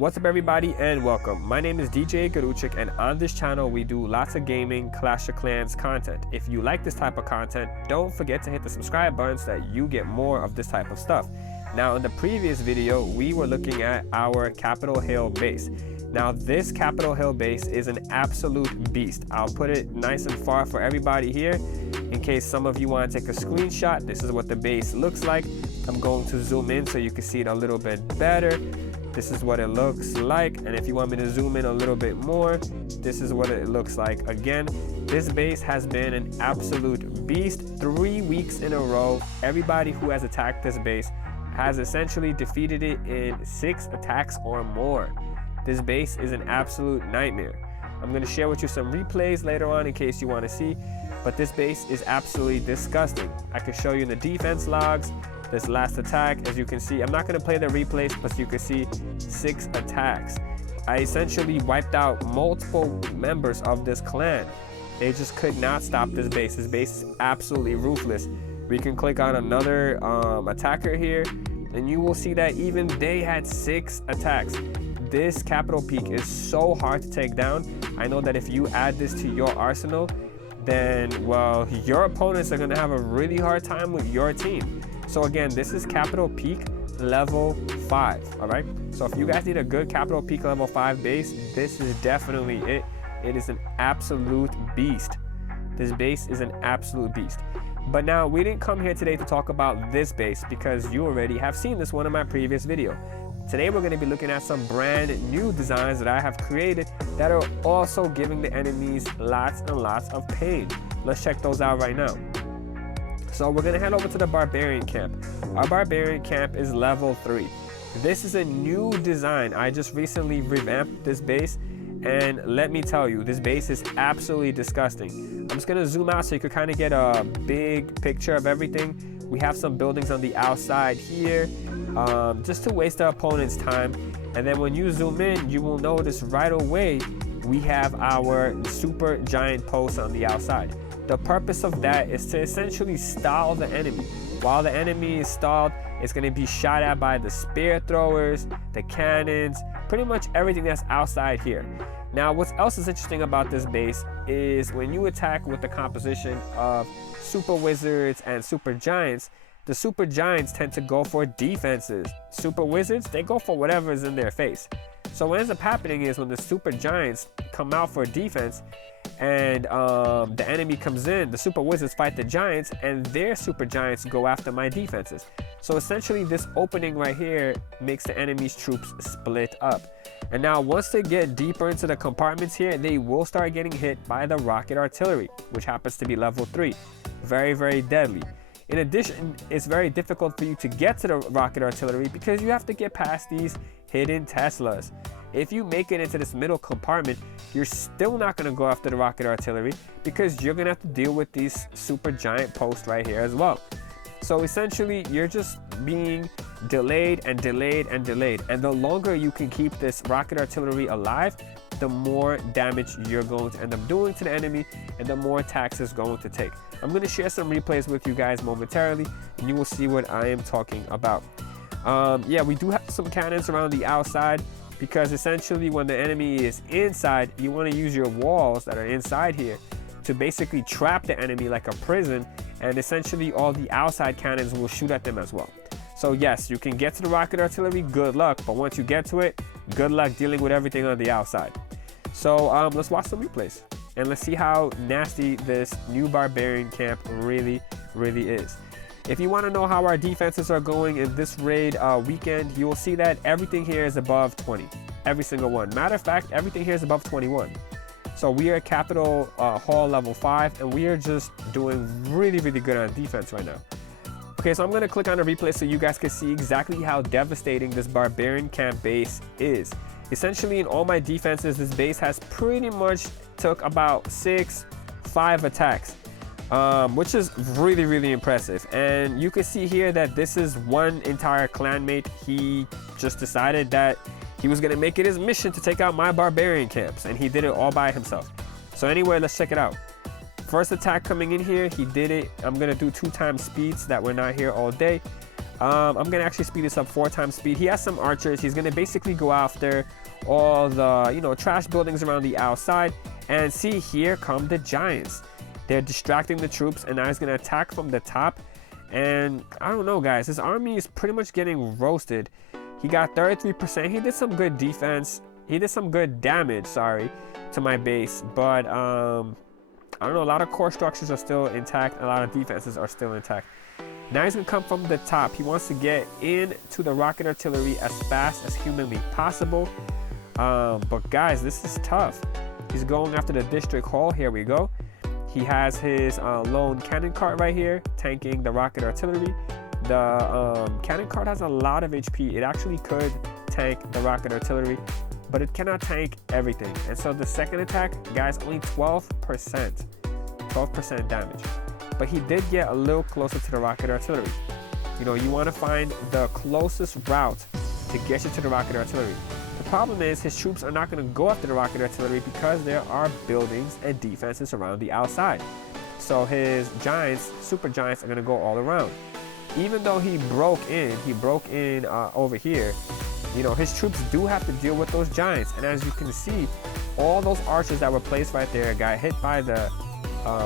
What's up everybody and welcome. My name is DJ Garuchik and on this channel we do lots of gaming, Clash of Clans content. If you like this type of content, don't forget to hit the subscribe button so that you get more of this type of stuff. Now in the previous video, we were looking at our Capitol Hill base. Now this Capitol Hill base is an absolute beast. I'll put it nice and far for everybody here. In case some of you want to take a screenshot, this is what the base looks like. I'm going to zoom in so you can see it a little bit better. This is what it looks like, and if you want me to zoom in a little bit more, this is what it looks like. Again, this base has been an absolute beast. 3 weeks in a row, everybody who has attacked this base has essentially defeated it in 6 attacks or more. This base is an absolute nightmare. I'm going to share with you some replays later on in case you want to see, but this base is absolutely disgusting. I can show you in the defense logs. This last attack, as you can see, I'm not going to play the replays, but you can see 6 attacks. I essentially wiped out multiple members of this clan. They just could not stop this base. This base is absolutely ruthless. We can click on another attacker here, and you will see that even they had 6 attacks. This Capitol Peak is so hard to take down. I know that if you add this to your arsenal, then, well, your opponents are going to have a really hard time with your team. So again, this is Capitol Peak level 5, all right? So if you guys need a good Capitol Peak level 5 base, this is definitely it. It is an absolute beast. This base is an absolute beast. But now, we didn't come here today to talk about this base because you already have seen this one in my previous video. Today, we're going to be looking at some brand new designs that I have created that are also giving the enemies lots and lots of pain. Let's check those out right now. So we're going to head over to the Barbarian Camp. Our Barbarian Camp is level 3. This is a new design. I just recently revamped this base, and let me tell you, this base is absolutely disgusting. I'm just going to zoom out so you can kind of get a big picture of everything. We have some buildings on the outside here, just to waste the opponent's time. And then when you zoom in, you will notice right away we have our super giant post on the outside. The purpose of that is to essentially stall the enemy. While the enemy is stalled, it's going to be shot at by the spear throwers, the cannons, pretty much everything that's outside here. Now, what else is interesting about this base is when you attack with the composition of super wizards and super giants, the super giants tend to go for defenses. Super wizards, they go for whatever is in their face. So what ends up happening is when the super giants come out for defense, and the enemy comes in, the super wizards fight the giants, and their super giants go after my defenses. So essentially this opening right here makes the enemy's troops split up. And now once they get deeper into the compartments here, they will start getting hit by the rocket artillery, which happens to be level 3. Very, very deadly. In addition, it's very difficult for you to get to the rocket artillery because you have to get past these hidden Teslas. If you make it into this middle compartment, you're still not going to go after the rocket artillery because you're going to have to deal with these super giant posts right here as well. So essentially, you're just being delayed and delayed and delayed. And the longer you can keep this rocket artillery alive, the more damage you're going to end up doing to the enemy and the more attacks it's going to take. I'm going to share some replays with you guys momentarily and you will see what I am talking about. Yeah, we do have some cannons around the outside because essentially when the enemy is inside, you want to use your walls that are inside here to basically trap the enemy like a prison, and essentially all the outside cannons will shoot at them as well. So yes, you can get to the rocket artillery, good luck, but once you get to it, good luck dealing with everything on the outside. So let's watch some replays and let's see how nasty this new Barbarian Camp really is. If you want to know how our defenses are going in this raid weekend, you will see that everything here is above 20. Every single one. Matter of fact, everything here is above 21. So we are at Capitol Hall level 5, and we are just doing really good on defense right now. Okay, so I'm going to click on the replay so you guys can see exactly how devastating this Barbarian Camp base is. Essentially, in all my defenses, this base has pretty much took about 5 attacks. Which is really impressive. And you can see here that this is one entire clanmate. He just decided that he was going to make it his mission to take out my Barbarian camps, and he did it all by himself. So anyway, let's check it out. First attack coming in here, he did it. I'm going to do 2 times speed so that we're not here all day. I'm gonna actually speed this up 4 times speed. He has some archers. He's gonna basically go after all the, you know, trash buildings around the outside. And see, here come the giants. They're distracting the troops, and now he's gonna attack from the top. And I don't know, guys, his army is pretty much getting roasted. He got 33%. He did some good defense. He did some good damage, sorry, to my base. But I don't know, a lot of core structures are still intact. A lot of defenses are still intact. Now he's gonna come from the top. He wants to get into the rocket artillery as fast as humanly possible. But guys, this is tough. He's going after the district hall. Here we go. He has his lone cannon cart right here, tanking the rocket artillery. The cannon cart has a lot of HP. It actually could tank the rocket artillery, but it cannot tank everything. And so the second attack, guys, only 12% damage. But he did get a little closer to the rocket artillery. You know, you want to find the closest route to get you to the rocket artillery. The problem is his troops are not going to go after the rocket artillery because there are buildings and defenses around the outside. So his giants, super giants, are going to go all around. Even though he broke in over here, you know, his troops do have to deal with those giants. And as you can see, all those archers that were placed right there got hit by the,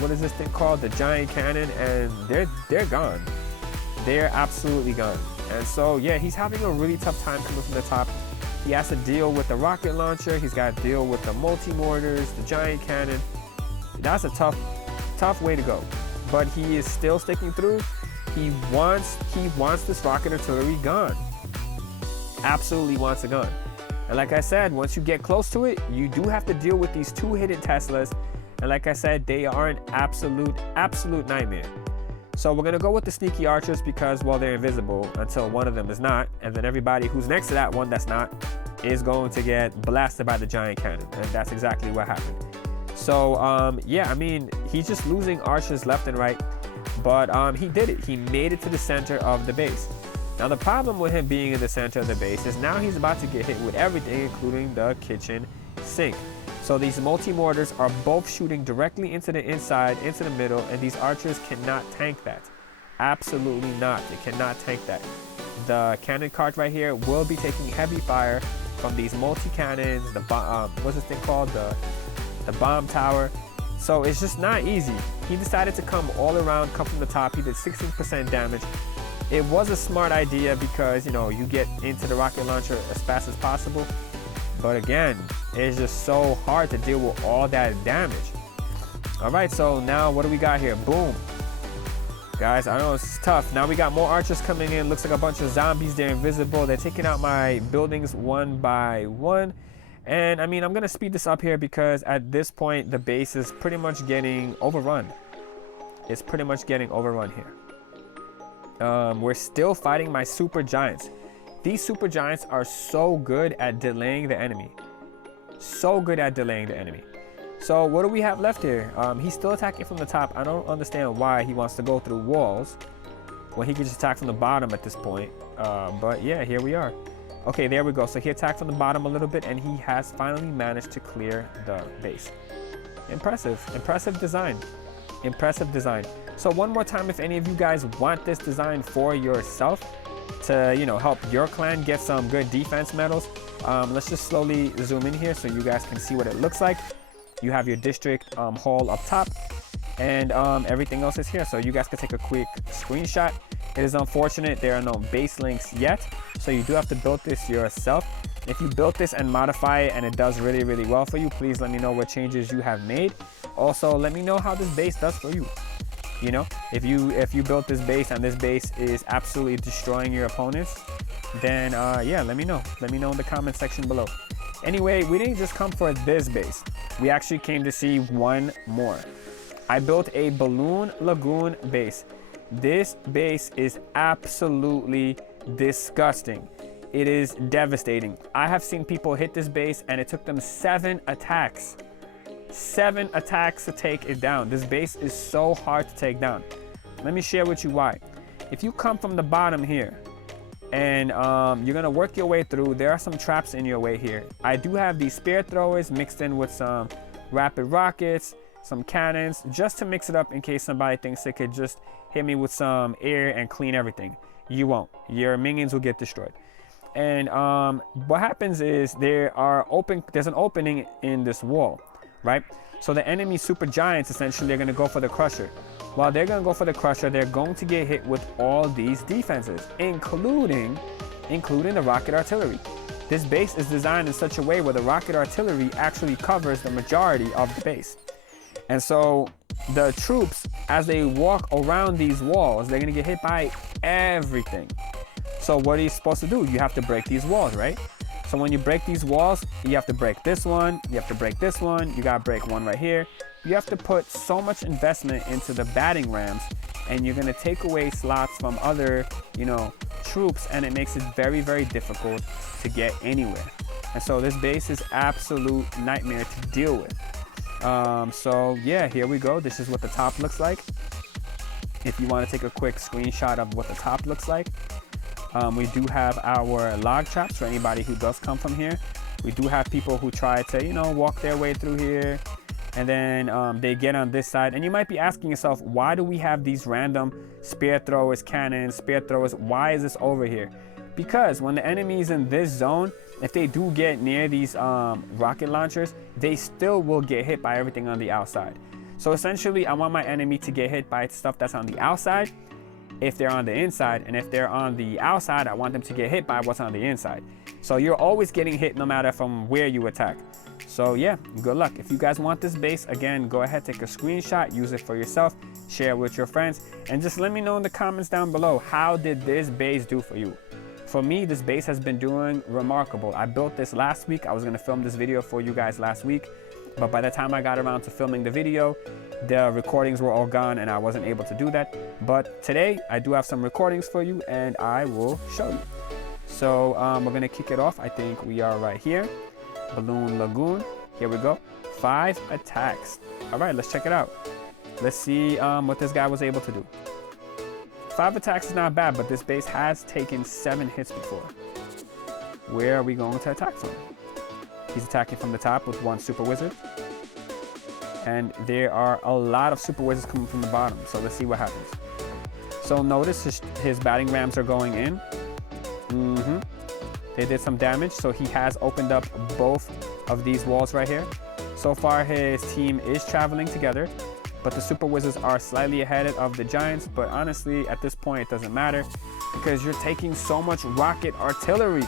what is this thing called? The giant cannon, and they're gone. They're absolutely gone. And so, yeah, he's having a really tough time coming from the top. He has to deal with the rocket launcher. He's got to deal with the multi-mortars, the giant cannon. That's a tough way to go. But he is still sticking through. He wants this rocket artillery gone. Absolutely wants it gone. And like I said, once you get close to it, you do have to deal with these 2 hidden Teslas. And like I said, they are an absolute nightmare. So we're gonna go with the sneaky archers because, well, they're invisible until one of them is not, and then everybody who's next to that one that's not is going to get blasted by the giant cannon, and that's exactly what happened. So yeah, I mean, he's just losing archers left and right, but he did it. He made it to the center of the base. Now the problem with him being in the center of the base is now he's about to get hit with everything, including the kitchen sink. So these multi-mortars are both shooting directly into the inside, into the middle, and these archers cannot tank that. Absolutely not. They cannot tank that. The cannon cart right here will be taking heavy fire from these multi-cannons, the what's this thing called? The bomb tower. So it's just not easy. He decided to come all around, come from the top. He did 16% damage. It was a smart idea because, you know, you get into the rocket launcher as fast as possible. But again, it's just so hard to deal with all that damage. All right, so now what do we got here? Boom. Guys, I know it's tough. Now we got more archers coming in. Looks like a bunch of zombies. They're invisible. They're taking out my buildings one by one. And I mean, I'm going to speed this up here because at this point, the base is pretty much getting overrun. It's pretty much getting overrun here. We're still fighting my super giants. These super giants are so good at delaying the enemy. So good at delaying the enemy. So what do we have left here? He's still attacking from the top. I don't understand why he wants to go through walls when he can just attack from the bottom at this point. But yeah, here we are. Okay, there we go. So he attacked from the bottom a little bit, and he has finally managed to clear the base. Impressive. Impressive design. Impressive design. So one more time, if any of you guys want this design for yourself to, you know, help your clan get some good defense medals, let's just slowly zoom in here so you guys can see what it looks like. You have your district hall up top, and everything else is here, so you guys can take a quick screenshot. It is unfortunate there are no base links yet, so you do have to build this yourself. If you built this and modify it and it does really, really well for you, please let me know what changes you have made. Also, let me know how this base does for you. You know, if you built this base and this base is absolutely destroying your opponents, then yeah, let me know. Let me know in the comment section below. Anyway, we didn't just come for this base. We actually came to see one more. I built a Balloon Lagoon base. This base is absolutely disgusting. It is devastating. I have seen people hit this base and it took them 7 attacks. 7 attacks to take it down. This base is so hard to take down. Let me share with you why. If you come from the bottom here and you're gonna work your way through, there are some traps in your way here. I do have these spear throwers mixed in with some rapid rockets, some cannons, just to mix it up in case somebody thinks they could just hit me with some air and clean everything. You won't. Your minions will get destroyed. And what happens is there's an opening in this wall, right? So the enemy super giants essentially are going to go for the crusher. While they're going to go for the crusher, they're going to get hit with all these defenses, including the rocket artillery. This base is designed in such a way where the rocket artillery actually covers the majority of the base. And so the troops, as they walk around these walls, they're going to get hit by everything. So what are you supposed to do? You have to break these walls, right? So when you break these walls, you have to break this one, you have to break this one, you gotta break one right here. You have to put so much investment into the batting rams, and you're gonna take away slots from other, troops, and it makes it very, very difficult to get anywhere. And so this base is absolute nightmare to deal with. So yeah, here we go. This is what the top looks like. If you want to take a quick screenshot of what the top looks like. We do have our log traps for anybody who does come from here. We do have people who try to, walk their way through here, and then they get on this side. And you might be asking yourself, why do we have these random spear throwers, cannons, spear throwers? Why is this over here? Because when the enemy is in this zone, if they do get near these rocket launchers, they still will get hit by everything on the outside. So essentially, I want my enemy to get hit by stuff that's on the outside if they're on the inside, and if they're on the outside, I want them to get hit by what's on the inside. So you're always getting hit no matter from where you attack. So yeah, good luck. If you guys want this base, again, go ahead, take a screenshot, use it for yourself, share it with your friends, and just let me know in the comments down below, how did this base do for you? For me, this base has been doing remarkable. I built this last week. I was gonna film this video for you guys last week, but by the time I got around to filming the video, the recordings were all gone and I wasn't able to do that. But today I do have some recordings for you and I will show you. So we're gonna kick it off. I think we are right here. Balloon Lagoon. Here we go. 5 attacks. All right, let's check it out. Let's see what this guy was able to do. 5 attacks is not bad, but this base has taken 7 hits before. Where are we going to attack from? He's attacking from the top with 1 super wizard. And there are a lot of super wizards coming from the bottom. So let's see what happens. So notice his batting rams are going in. They did some damage. So he has opened up both of these walls right here. So far his team is traveling together, but the super wizards are slightly ahead of the giants. But honestly, at this point, it doesn't matter because you're taking so much rocket artillery.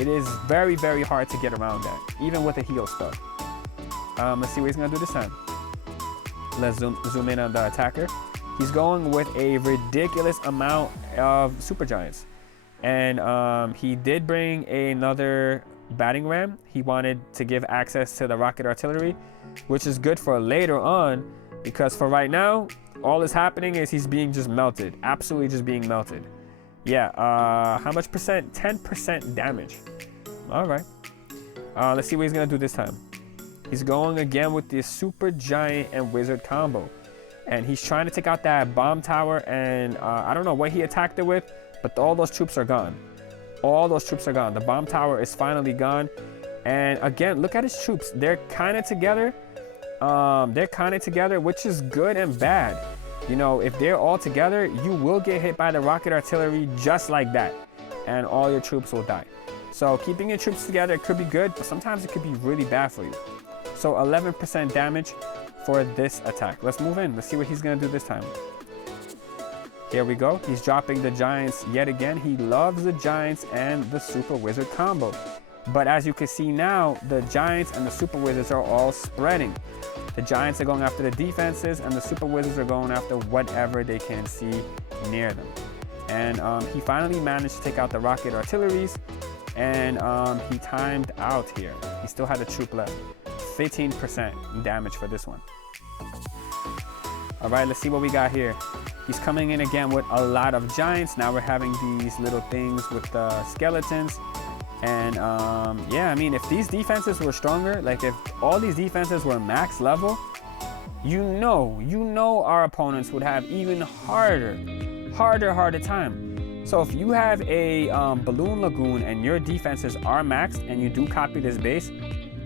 It is very, very hard to get around that, even with a heal spell. Let's see what he's gonna do this time. Let's zoom in on the attacker. He's going with a ridiculous amount of super giants. And he did bring another batting ram. He wanted to give access to the rocket artillery, which is good for later on, because for right now, all that's happening is he's being just melted. Absolutely just being melted. Yeah, how much percent? 10% damage. All right. Let's see what he's gonna do this time. He's going again with this super giant and wizard combo. And he's trying to take out that bomb tower, and I don't know what he attacked it with, but all those troops are gone. All those troops are gone. The bomb tower is finally gone. And again, look at his troops. They're kind of together. Which is good and bad. If they're all together, you will get hit by the rocket artillery just like that. And all your troops will die. So keeping your troops together could be good, but sometimes it could be really bad for you. So 11% damage for this attack. Let's move in. Let's see what he's going to do this time. Here we go. He's dropping the giants yet again. He loves the giants and the super wizard combo. But as you can see now, the giants and the super wizards are all spreading. The giants are going after the defenses and the super wizards are going after whatever they can see near them. And he finally managed to take out the rocket artilleries, and he timed out here. He still had a troop left. 15% damage for this one. All right, let's see what we got here. He's coming in again with a lot of giants. Now we're having these little things with the skeletons. And yeah, I mean, if these defenses were stronger, like if all these defenses were max level, you know our opponents would have even harder time. So if you have a Balloon Lagoon and your defenses are maxed and you do copy this base,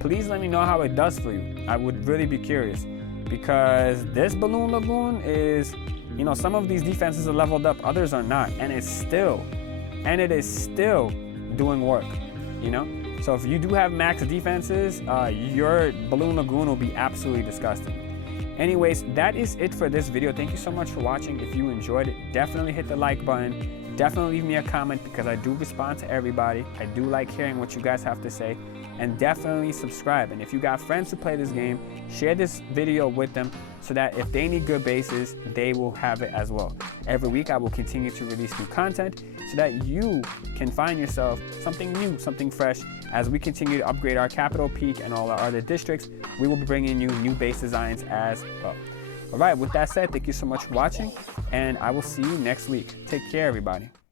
please let me know how it does for you. I would really be curious, because this Balloon Lagoon is You know, some of these defenses are leveled up, others are not, and it is still doing work, you know? So if you do have max defenses, your Balloon Lagoon will be absolutely disgusting. Anyways, that is it for this video. Thank you so much for watching. If you enjoyed it, definitely hit the like button. Definitely leave me a comment because I do respond to everybody. I do like hearing what you guys have to say. And definitely subscribe. And if you got friends who play this game, share this video with them so that if they need good bases, they will have it as well. Every week I will continue to release new content so that you can find yourself something new, something fresh. As we continue to upgrade our capital peak and all our other districts, we will be bringing you new base designs as well. All right, with that said, thank you so much for watching, and I will see you next week. Take care, everybody.